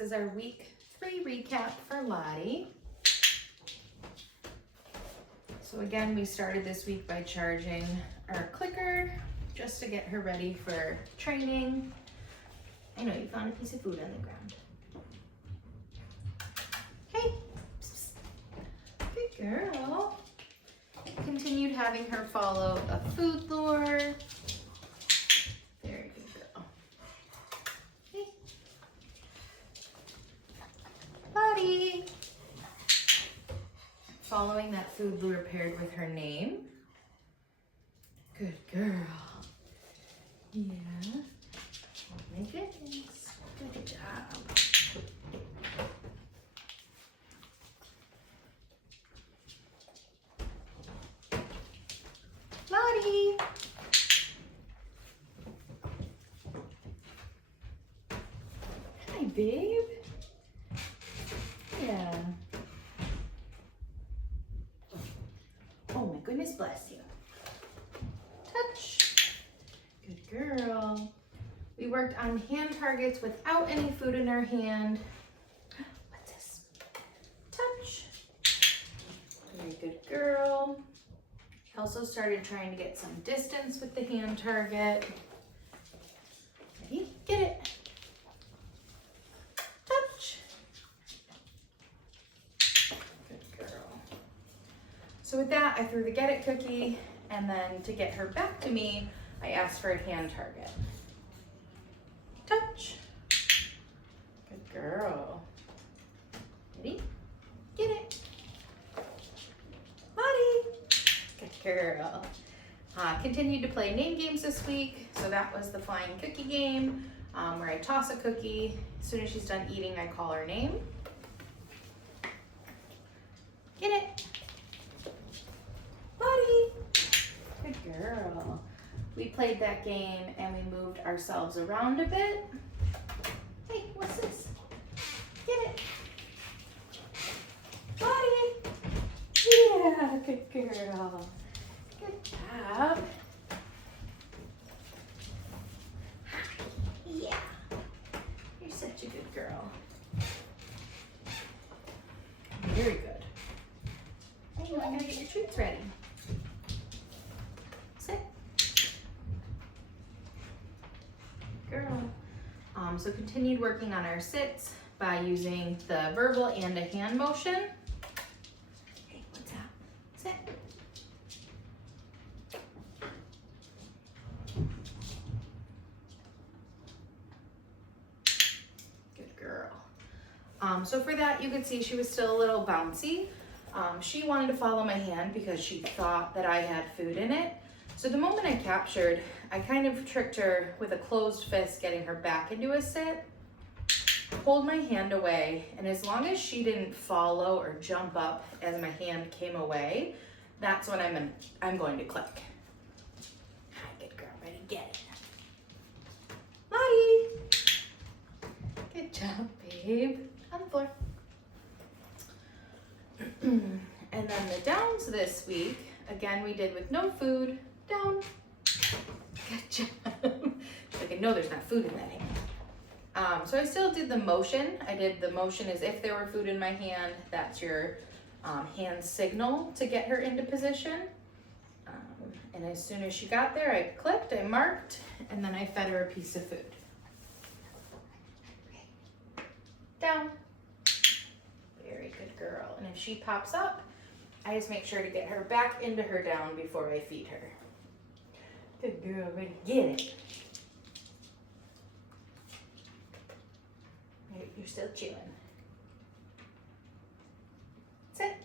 is our week 3 recap for Lotti. So again, we started this week by charging our clicker just to get her ready for training. I know you found a piece of food on the ground. Hey, psst, psst. Good girl. Continued having her follow a food lure. Very good girl. Hey. Lotti. Following that food lure paired with her name. Good girl. Yeah. Oh my goodness. Good job. Lotti. Hi, babe. Yeah. Oh my goodness, bless you. Touch. Good girl. We worked on hand targets without any food in her hand. What's this? Touch. Very good girl. She also started trying to get some distance with the hand target. Ready? Get it. Touch. Good girl. So with that, I threw the get it cookie, and then to get her back to me, I asked for a hand target. Touch. Good girl. Ready? Get it. Lotti. Good girl. Continued to play name games this week. So that was the flying cookie game, where I toss a cookie. As soon as she's done eating, I call her name. Get it. Lotti. Good girl. We played that game and we moved ourselves around a bit. Hey, what's this? Get it. Lotti. Yeah, good girl. Good job. Yeah. You're such a good girl. Very good. Hey, I'm gonna get your treats ready. Sit. Girl. So continued working on our sits by using the verbal and a hand motion. Hey, what's that? Sit. Good girl. So for that, you could see she was still a little bouncy. She wanted to follow my hand because she thought that I had food in it. So the moment I captured, I kind of tricked her with a closed fist, getting her back into a sit, pulled my hand away, and as long as she didn't follow or jump up as my hand came away, that's when I'm going to click. Hi, good girl, ready, get it. Lotti. Good job, babe. On the floor. And then the downs this week, again, we did with no food, down. Good job. Like I know there's not food in that hand. So I still did the motion. I did the motion as if there were food in my hand. That's your hand signal to get her into position. And as soon as she got there, I clicked, I marked, and then I fed her a piece of food. Down. Very good girl. And if she pops up, I just make sure to get her back into her down before I feed her. Good girl, ready, get it. You're still chewing. Sit.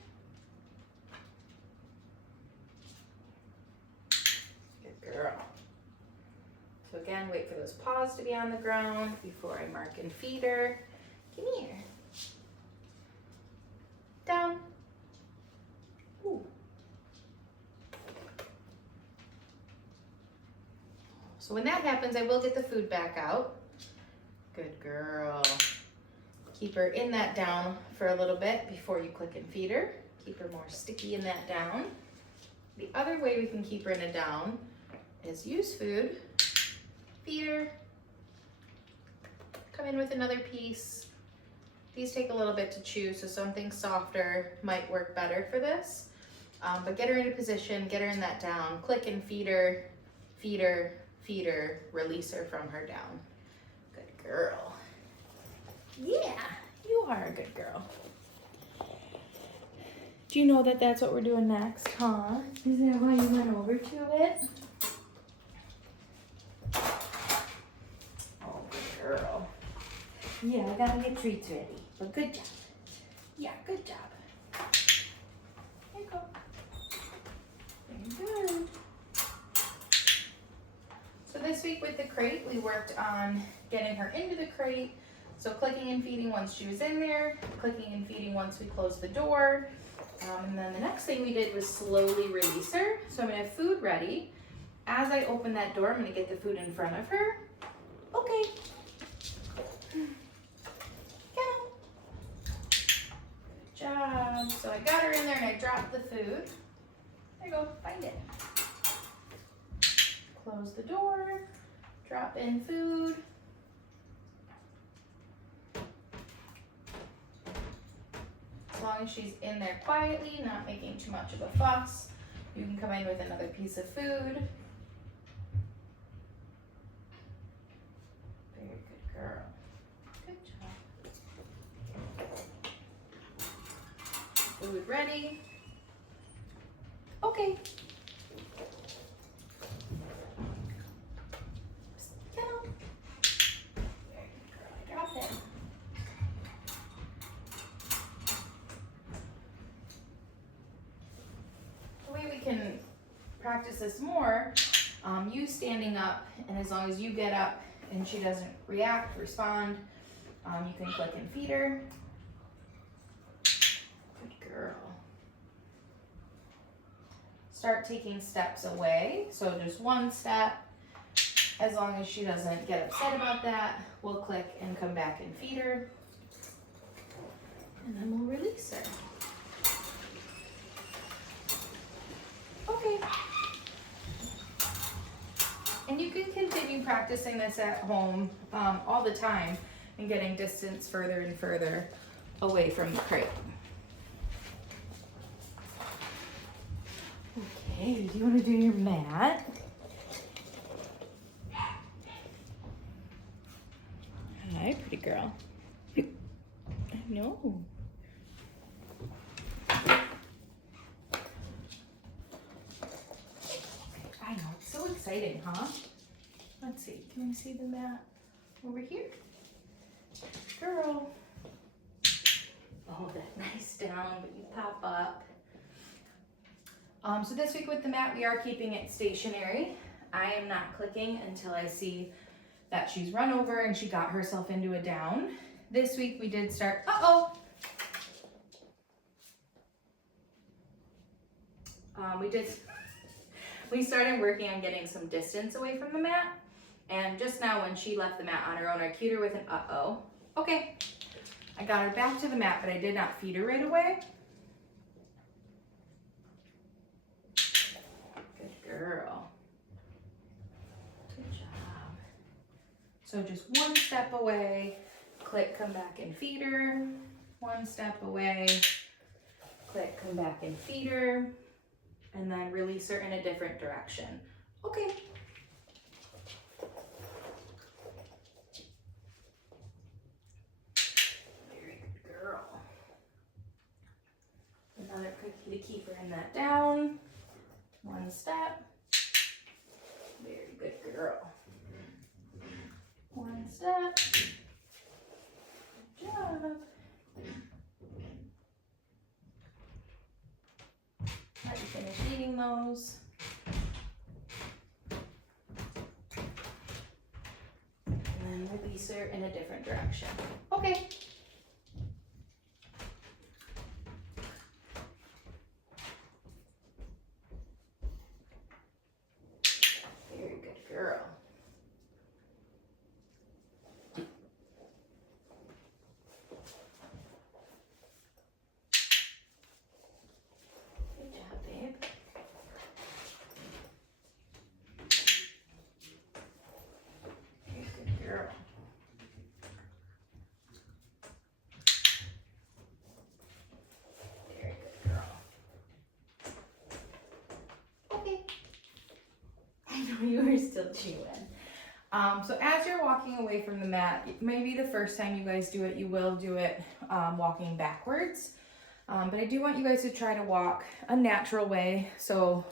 Good girl. So again, wait for those paws to be on the ground before I mark and feed her. Come here. Down. Ooh. So when that happens, I will get the food back out. Good girl. Keep her in that down for a little bit before you click and feed her. Keep her more sticky in that down. The other way we can keep her in a down is use food, feed her, come in with another piece, These take a little bit to chew, so something softer might work better for this. But get her in a position, get her in that down, click and feed her, feed her, feed her, release her from her down. Good girl. Yeah, you are a good girl. Do you know that that's what we're doing next, huh? Is that why you went over to it? Oh, good girl. Yeah, I gotta get treats ready, but good job. Yeah, good job. There you go. Very good. So this week with the crate, we worked on getting her into the crate. So clicking and feeding once she was in there, clicking and feeding once we closed the door. And then the next thing we did was slowly release her. So I'm gonna have food ready. As I open that door, I'm gonna get the food in front of her. Okay. Go. Good job. So I got her in there and I dropped the food. There you go, find it. Close the door, drop in food. As long as she's in there quietly, not making too much of a fuss, you can come in with another piece of food. Very good girl. Good job. Food ready. Okay. Get up. Very good girl. I dropped it. The way we can practice this more, you standing up, and as long as you get up and she doesn't react, respond, you can click and feed her. Good girl. Start taking steps away, so just one step. As long as she doesn't get upset about that, we'll click and come back and feed her. And then we'll release her. Okay. And you can continue practicing this at home all the time and getting distance further and further away from the crate. Okay, do you want to do your mat? Hi, pretty girl. I know. I know, it's so exciting, huh? Let's see, can we see the mat over here? Girl. Oh, that nice down, but you pop up. So this week with the mat, we are keeping it stationary. I am not clicking until I see that she's run over and she got herself into a down. This week we did start, we started working on getting some distance away from the mat. And just now when she left the mat on her own, I cued her with an uh-oh. Okay, I got her back to the mat, but I did not feed her right away. Good girl. Good job. So just one step away, click, come back and feed her. One step away, click, come back and feed her. And then release her in a different direction. Okay. Very good girl. Another cookie to keep her in that down. One step. Very good girl. One step. Good job. Let you finish eating those. And then release her in a different direction. Okay. Very good girl. chewing. So as you're walking away from the mat, maybe the first time you guys do it, you will do it walking backwards. But I do want you guys to try to walk a natural way, so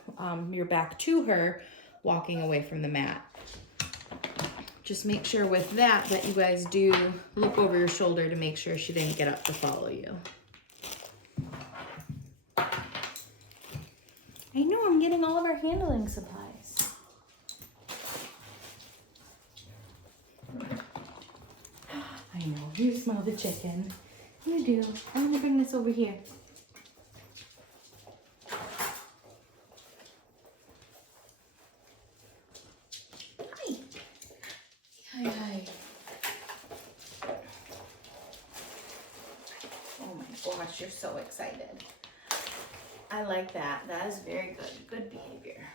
you're back to her, walking away from the mat. Just make sure with that you guys do look over your shoulder to make sure she didn't get up to follow you. I know, I'm getting all of our handling supplies. I know, you smell the chicken. You do. I'm gonna bring this over here. Hi. Hi, hi. Oh my gosh, you're so excited. I like that. That is very good. Good behavior.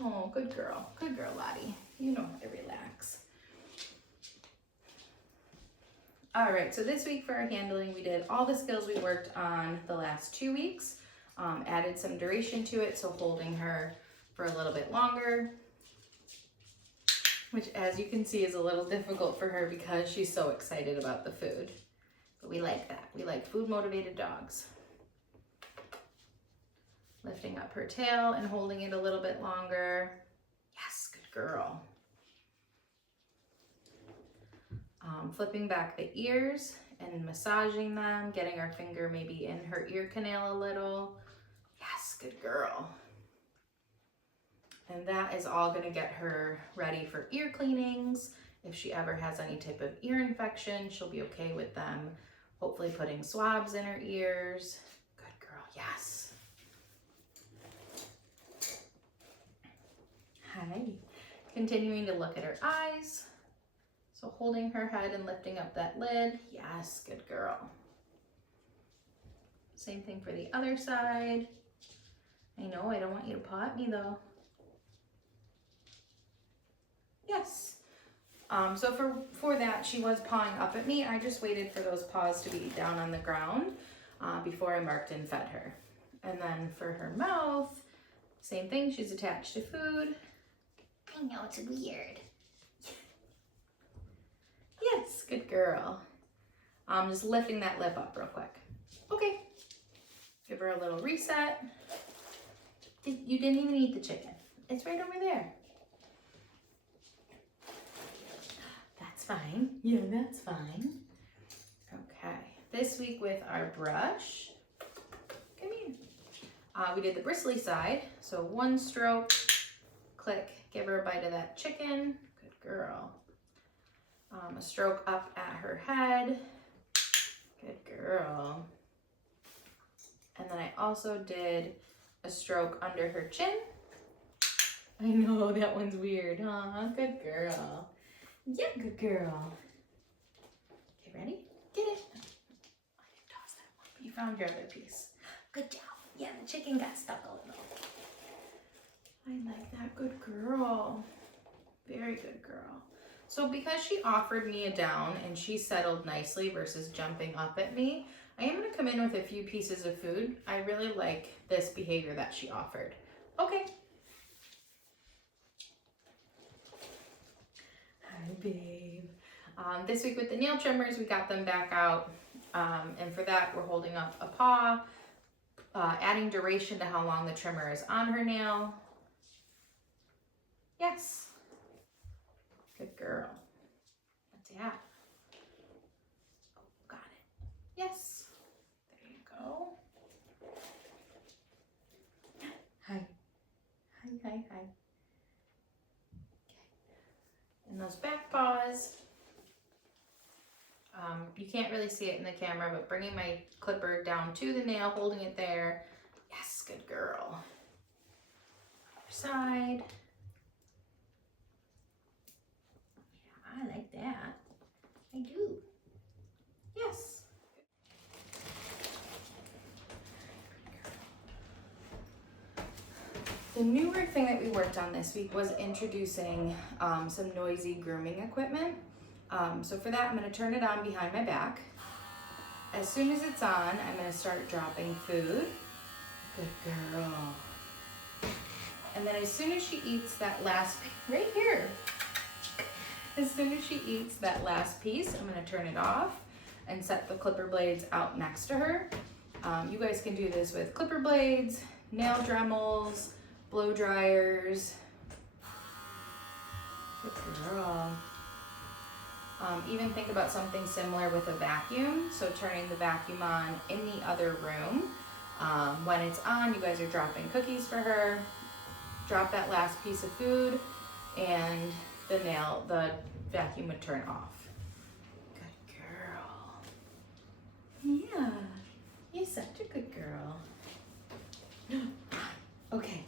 Oh, good girl. Good girl, Lotti. You know how to relax. All right, so this week for our handling, we did all the skills we worked on the last 2 weeks, added some duration to it, so holding her for a little bit longer, which as you can see is a little difficult for her because she's so excited about the food. But we like that. We like food motivated dogs. Lifting up her tail and holding it a little bit longer. Yes, good girl. Flipping back the ears and massaging them, getting our finger maybe in her ear canal a little. Yes, good girl. And that is all gonna get her ready for ear cleanings. If she ever has any type of ear infection, she'll be okay with them. Hopefully putting swabs in her ears. Good girl, yes. Hi. Continuing to look at her eyes. So holding her head and lifting up that lid. Yes, good girl. Same thing for the other side. I know, I don't want you to paw at me though. Yes. So for that, she was pawing up at me. I just waited for those paws to be down on the ground before I marked and fed her. And then for her mouth, same thing, she's attached to food. I know, it's weird. Yes, good girl. Just lifting that lip up real quick. Okay. Give her a little reset. You didn't even eat the chicken. It's right over there. That's fine. Yeah, that's fine. Okay. This week with our brush, come here. We did the bristly side. So one stroke, click, give her a bite of that chicken. Good girl. A stroke up at her head. Good girl. And then I also did a stroke under her chin. I know, that one's weird, huh? Good girl. Yeah, good girl. Okay, ready? Get it. I didn't toss that one, but you found your other piece. Good job. Yeah, the chicken got stuck a little. I like that. Good girl. Very good girl. So because she offered me a down and she settled nicely versus jumping up at me, I am going to come in with a few pieces of food. I really like this behavior that she offered. Okay. Hi, babe. This week with the nail trimmers, we got them back out. And for that, we're holding up a paw, adding duration to how long the trimmer is on her nail. Yes. Good girl. What's that? Oh, got it. Yes. There you go. Hi. Hi, hi, hi. Okay. And those back paws. You can't really see it in the camera, but bringing my clipper down to the nail, holding it there. Yes, good girl. Other side. I like that. I do. Yes. The newer thing that we worked on this week was introducing some noisy grooming equipment. So for that, I'm going to turn it on behind my back. As soon as it's on, I'm going to start dropping food. Good girl. And then as soon as she eats that last, right here, as soon as she eats that last piece, I'm gonna turn it off and set the clipper blades out next to her. You guys can do this with clipper blades, nail Dremels, blow dryers. Good girl. Even think about something similar with a vacuum. So turning the vacuum on in the other room. When it's on, you guys are dropping cookies for her. Drop that last piece of food and the vacuum would turn off. Good girl. Yeah, you're such a good girl. Okay,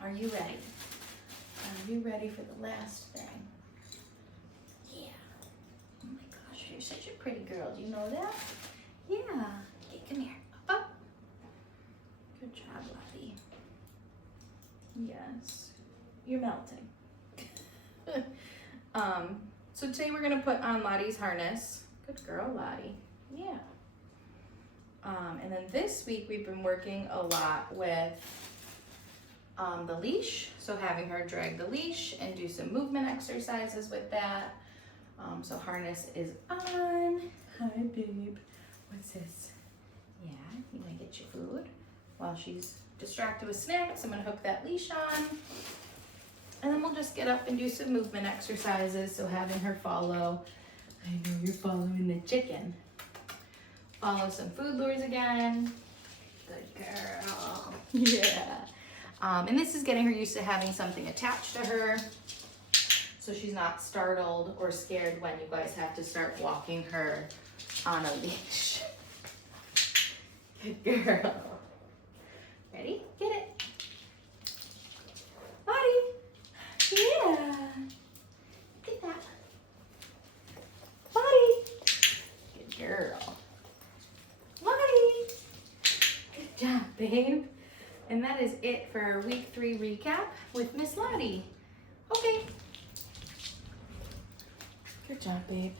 are you ready? Are you ready for the last thing? Yeah. Oh my gosh, you're such a pretty girl. Do you know that? Yeah. Okay, come here. Up. Good job, Lotti. Yes. You're melting. So today we're gonna put on Lottie's harness. Good girl, Lotti. Yeah. And then this week we've been working a lot with the leash. So having her drag the leash and do some movement exercises with that. So harness is on. Hi, babe. What's this? Yeah, you gonna get your food? While she's distracted with snacks, I'm gonna hook that leash on. And then we'll just get up and do some movement exercises. So having her follow, I know you're following the chicken. Follow some food lures again. Good girl. Yeah. And this is getting her used to having something attached to her. So she's not startled or scared when you guys have to start walking her on a leash. Good girl. Ready? Get it. Lotti. Yeah. Get that. Lotti. Good girl. Lotti. Good job, babe. And that is it for our week 3 recap with Miss Lotti. Okay. Good job, babe.